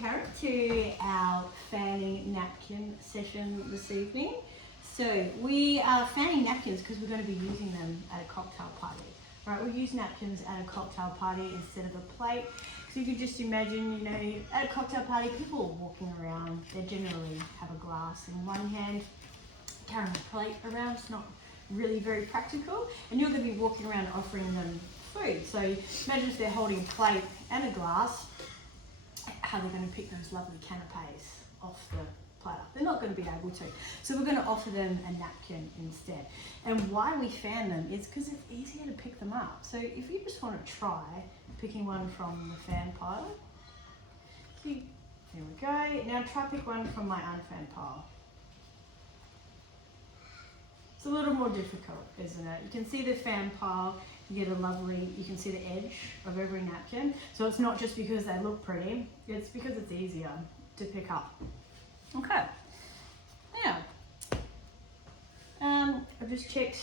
Karen, to our fanning napkin session this evening. So we are fanning napkins because we're going to be using them at a cocktail party. Right, we use napkins at a cocktail party instead of a plate. So you could just imagine, at a cocktail party, people are walking around. They generally have a glass in one hand, carrying a plate around. It's not really very practical. And you're going to be walking around offering them food. So imagine if they're holding a plate and a glass, how they're going to pick those lovely canapes off the platter. They're not going to be able to. So we're going to offer them a napkin instead. And why we fan them is because it's easier to pick them up. So if you just want to try picking one from the fan pile, here we go. Now try pick one from my unfanned pile. It's a little more difficult, isn't it? You can see the fan pile. You get you can see the edge of every napkin. So it's not just because they look pretty, it's because it's easier to pick up. Okay. Now, I've just checked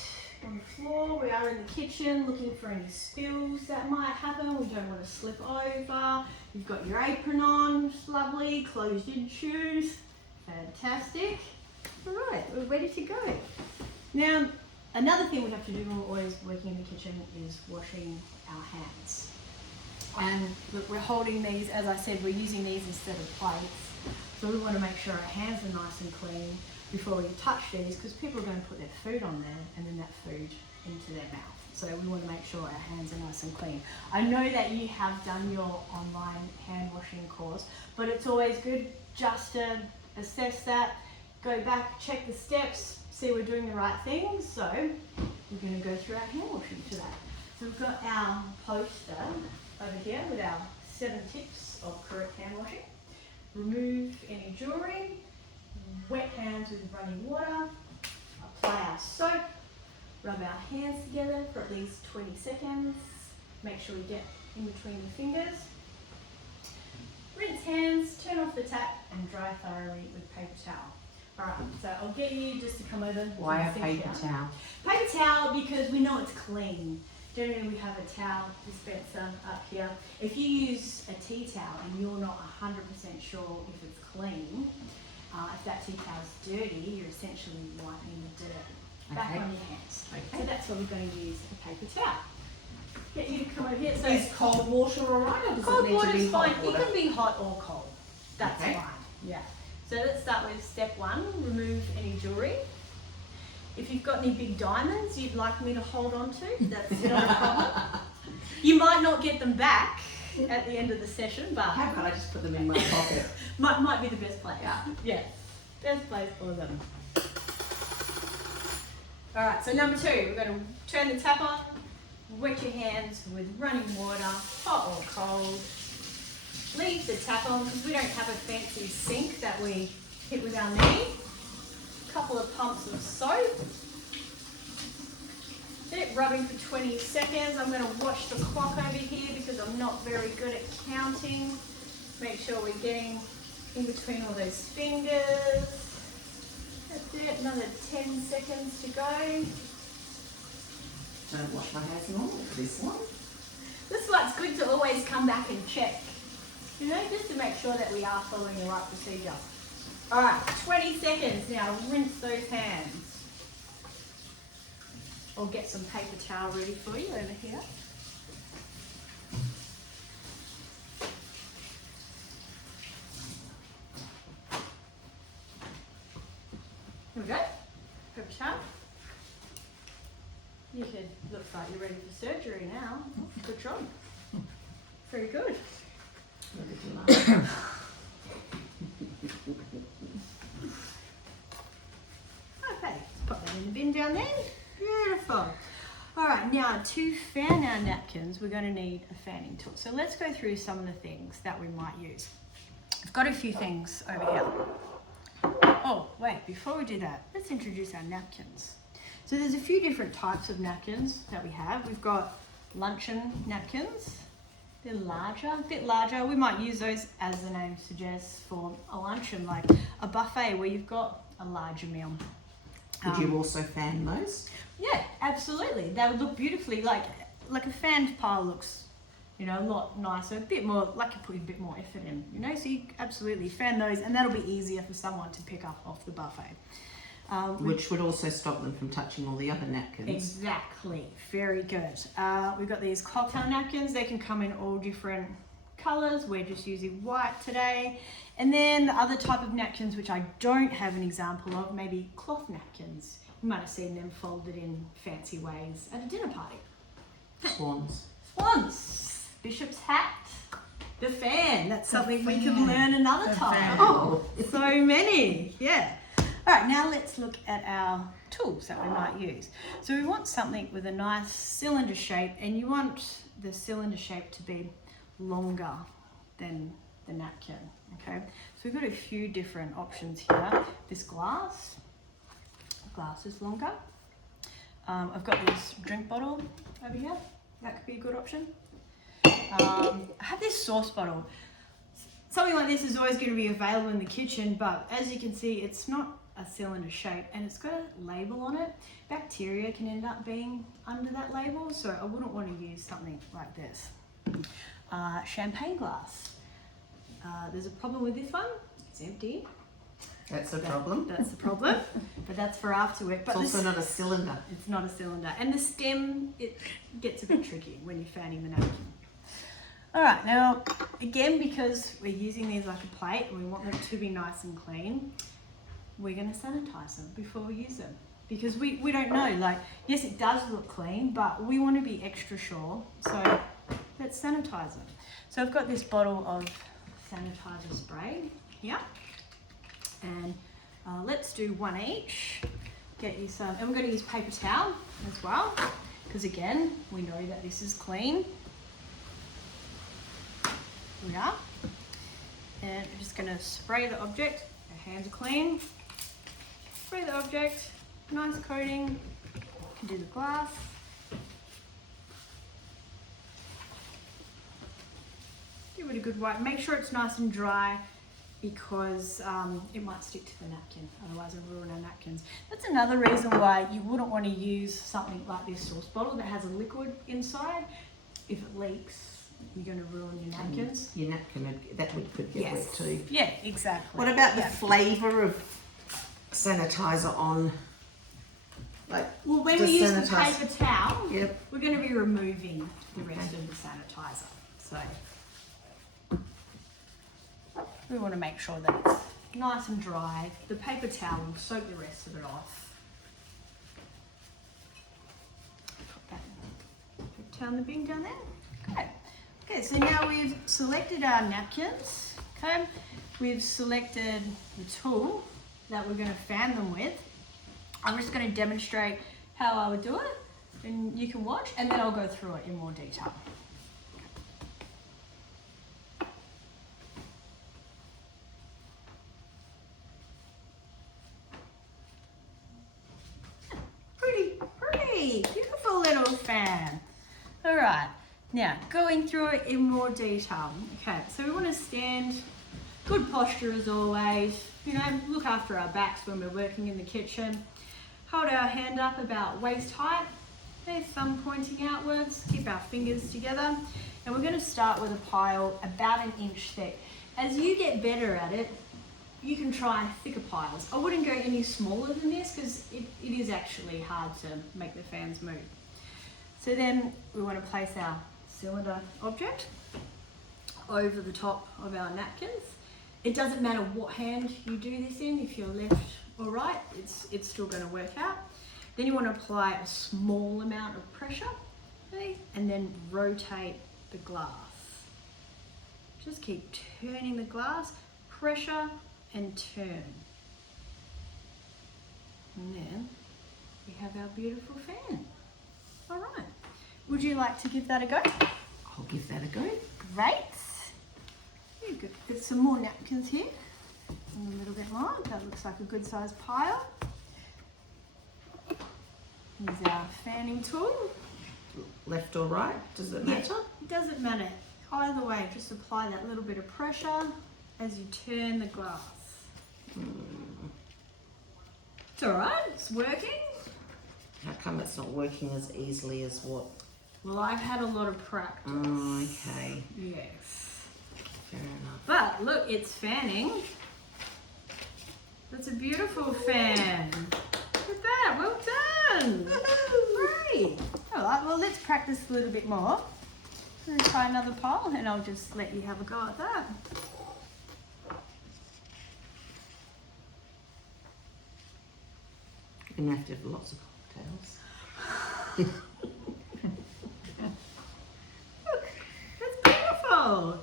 on the floor. We are in the kitchen looking for any spills that might happen. We don't want to slip over. You've got your apron on, it's lovely. Closed-in shoes, fantastic. All right, we're ready to go. Now, another thing we have to do when we're always working in the kitchen is washing our hands. And look, we're holding these, as I said, we're using these instead of plates. So we want to make sure our hands are nice and clean before we touch these, because people are going to put their food on there and then that food into their mouth. So we want to make sure our hands are nice and clean. I know that you have done your online hand washing course, but it's always good just to assess that, go back, check the steps, see we're doing the right things. So we're going to go through our hand washing today. So we've got our poster over here with our 7 tips of correct hand washing. Remove any jewellery, wet hands with running water, apply our soap, rub our hands together for at least 20 seconds, make sure we get in between the fingers, rinse hands, turn off the tap and dry thoroughly with paper towel. Alright, so I'll get you just to come over. Why a paper towel? Paper towel because we know it's clean. Generally we have a towel dispenser up here. If you use a tea towel and you're not 100% sure if it's clean, if that tea towel is dirty, you're essentially wiping the dirt back on your hands. Okay. So that's why we're going to use a paper towel. Get you to come over here. So is cold water alright, or does cold it need to be fine. hot water? It can be hot or cold. That's okay. fine. Yeah. So let's start with step 1, remove any jewellery. If you've got any big diamonds you'd like me to hold on to, that's not a problem. You might not get them back at the end of the session, but how about I just put them in my pocket? might be the best place. Yeah, best place for them. Alright, so number 2, we're going to turn the tap on, wet your hands with running water, hot or cold. Leave the tap on because we don't have a fancy sink that we hit with our knee. Couple of pumps of soap. Keep rubbing for 20 seconds. I'm going to watch the clock over here because I'm not very good at counting. Make sure we're getting in between all those fingers. That's it, another 10 seconds to go. Don't wash my hands normal for this one. This is why it's good to always come back and check. Just to make sure that we are following the right procedure. Alright, 20 seconds now, rinse those hands. I'll get some paper towel ready for you over here. Here we go, paper towel. Looks like you're ready for surgery now. Good job. Very good. Okay, pop that in the bin down there. Beautiful. Alright, now to fan our napkins, we're going to need a fanning tool. So let's go through some of the things that we might use. I've got a few things over here. Oh, wait, before we do that, let's introduce our napkins. So there's a few different types of napkins that we have. We've got luncheon napkins. They're larger, a bit larger. We might use those, as the name suggests, for a luncheon, like a buffet where you've got a larger meal. Could you also fan those? Yeah, absolutely. They would look beautifully, like a fanned pile looks you know, a lot nicer, a bit more, like you're putting a bit more effort in, you know, so you absolutely fan those, and that'll be easier for someone to pick up off the buffet. Which would also stop them from touching all the other napkins. Exactly, very good. We've got these cocktail napkins. They can come in all different colours. We're just using white today. And then the other type of napkins, which I don't have an example of, maybe cloth napkins. You might have seen them folded in fancy ways at a dinner party. Swans. Swans, bishop's hat, the fan. That's something we can fan. learn another The time. fan. Oh, so many, yeah. All right, now let's look at our tools that we might use. So we want something with a nice cylinder shape, and you want the cylinder shape to be longer than the napkin, okay? So we've got a few different options here. This glass is longer. I've got this drink bottle over here. That could be a good option. I have this sauce bottle. Something like this is always going to be available in the kitchen, but as you can see, it's not a cylinder shape, and it's got a label on it. Bacteria can end up being under that label, so I wouldn't want to use something like this. Champagne glass. There's a problem with this one. It's empty. That's a problem. That's the problem, but that's for afterward. But It's also not a cylinder. It's not a cylinder, and the stem, it gets a bit tricky when you're fanning the napkin. All right, now again, because we're using these like a plate and we want them to be nice and clean, we're going to sanitize them before we use them, because we don't know, like, yes, it does look clean, but we want to be extra sure, so let's sanitize them. So I've got this bottle of sanitizer spray here, and let's do one each. Get you some, and we're going to use paper towel as well, because again, we know that this is clean. We are, and we're just going to spray the object. Our hands are clean. Spray the object, nice coating. You can do the glass. Give it a good wipe. Make sure it's nice and dry, because it might stick to the napkin, otherwise it'll ruin our napkins. That's another reason why you wouldn't want to use something like this sauce bottle that has a liquid inside. If it leaks, you're going to ruin your napkins. Your napkin, could get wet too. Yeah, exactly. What about the flavour of sanitizer on? Like, well, when we use the sanitize- paper towel, Yep. we're going to be removing the rest of the sanitizer. So we want to make sure that it's nice and dry. The paper towel will soak the rest of it off. Put that towel in the bin down there. Okay. Okay, so now we've selected our napkins. Okay, we've selected the tool that we're going to fan them with. I'm just going to demonstrate how I would do it, and you can watch, and then I'll go through it in more detail. Pretty, beautiful little fan. All right, now going through it in more detail. Okay, so we want to stand, good posture as always, you know, look after our backs when we're working in the kitchen. Hold our hand up about waist height, okay, thumb pointing outwards, keep our fingers together, and we're going to start with a pile about 1 inch thick. As you get better at it, you can try thicker piles. I wouldn't go any smaller than this, because it is actually hard to make the fans move. So then we want to place our cylinder object over the top of our napkins. It doesn't matter what hand you do this in, if you're left or right, it's still going to work out. Then you want to apply a small amount of pressure, okay, and then rotate the glass. Just keep turning the glass, pressure and turn. And then we have our beautiful fan. All right. Would you like to give that a go? I'll give that a go. Great. Very good. Get some more napkins here. And a little bit more. That looks like a good sized pile. Here's our fanning tool. Left or right, does it matter? It doesn't matter. Either way, just apply that little bit of pressure as you turn the glass. It's all right, it's working. How come it's not working as easily as what Well, I've had a lot of practice. Oh, okay. Yes. Fair enough. But look, it's fanning. That's a beautiful fan. Look at that. Well done. Great. All right. Well, let's practice a little bit more. And try another pole, and I'll just let you have a go at that. You're going to have lots of cocktails. Look, that's beautiful.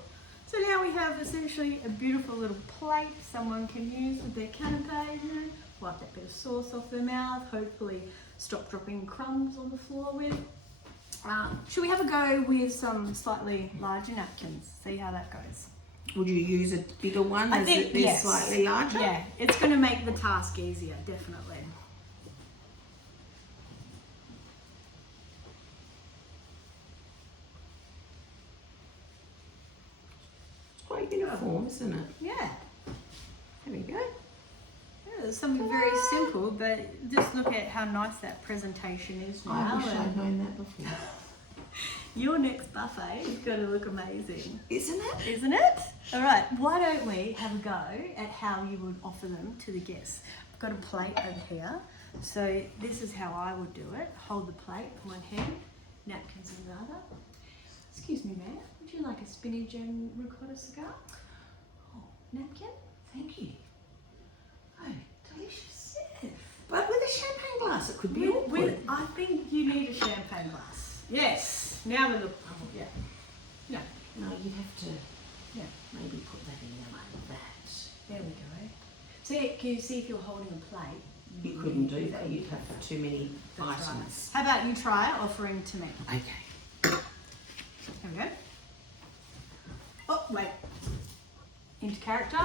So now we have essentially a beautiful little plate someone can use with their canapé. You know, wipe that bit of sauce off their mouth. Hopefully, stop dropping crumbs on the floor with. Should we have a go with some slightly larger napkins? See how that goes. Would you use a bigger one? I think they're yes. slightly larger? Yeah, it's going to make the task easier, definitely. It's quite uniform, isn't it? Yeah. There we go. Yeah, it's something very simple, but just look at how nice that presentation is now. I wish I'd known that before. Your next buffet is going to look amazing. Isn't it? Isn't it? All right, why don't we have a go at how you would offer them to the guests? I've got a plate over here. So this is how I would do it. Hold the plate in one hand, napkins in the other. Excuse me, ma'am. Would you like a spinach and ricotta cigar? Oh, napkin? Thank you. Oh, delicious. Yes. But with a champagne glass, it could be With, awkward. I think you need a champagne glass. Yes. Now we look. Yeah. No. No, you'd have to Yeah. maybe put that in there like that. There we go. See, can you see if you're holding a plate? You couldn't do that. You'd have too many That's right. items. How about you try it, offering to me? Okay. There we go. Oh, wait. Into character.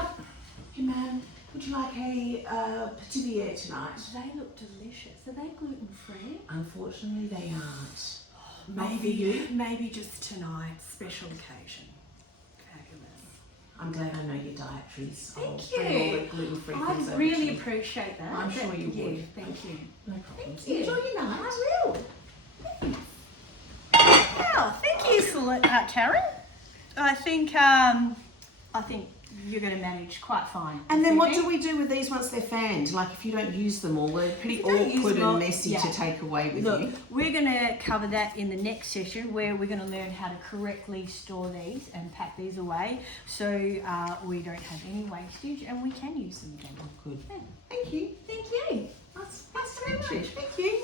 Hey, ma'am, would you like a petit bière tonight? They look delicious. Are they gluten free? Unfortunately, they aren't. Maybe you. Maybe just tonight. Special occasion. Fabulous. I'm glad I know your dietaries. Thank I'll bring all you. the gluten-free things I over to really you. appreciate that. I'm sure you Thank would. Thank you. No problems. Thank you. Enjoy your night. I will. Well, thank you, Karen. I think you're going to manage quite fine. And this then what evening. do we do with these once they're fanned? Like if you don't use them all, they're pretty If you don't use awkward them all, and messy yeah. to take away with Look, you. we're going to cover that in the next session where we're going to learn how to correctly store these and pack these away so we don't have any wastage and we can use them again. Good. Yeah. Thank you. Thank you. Nice to meet you. Thank you.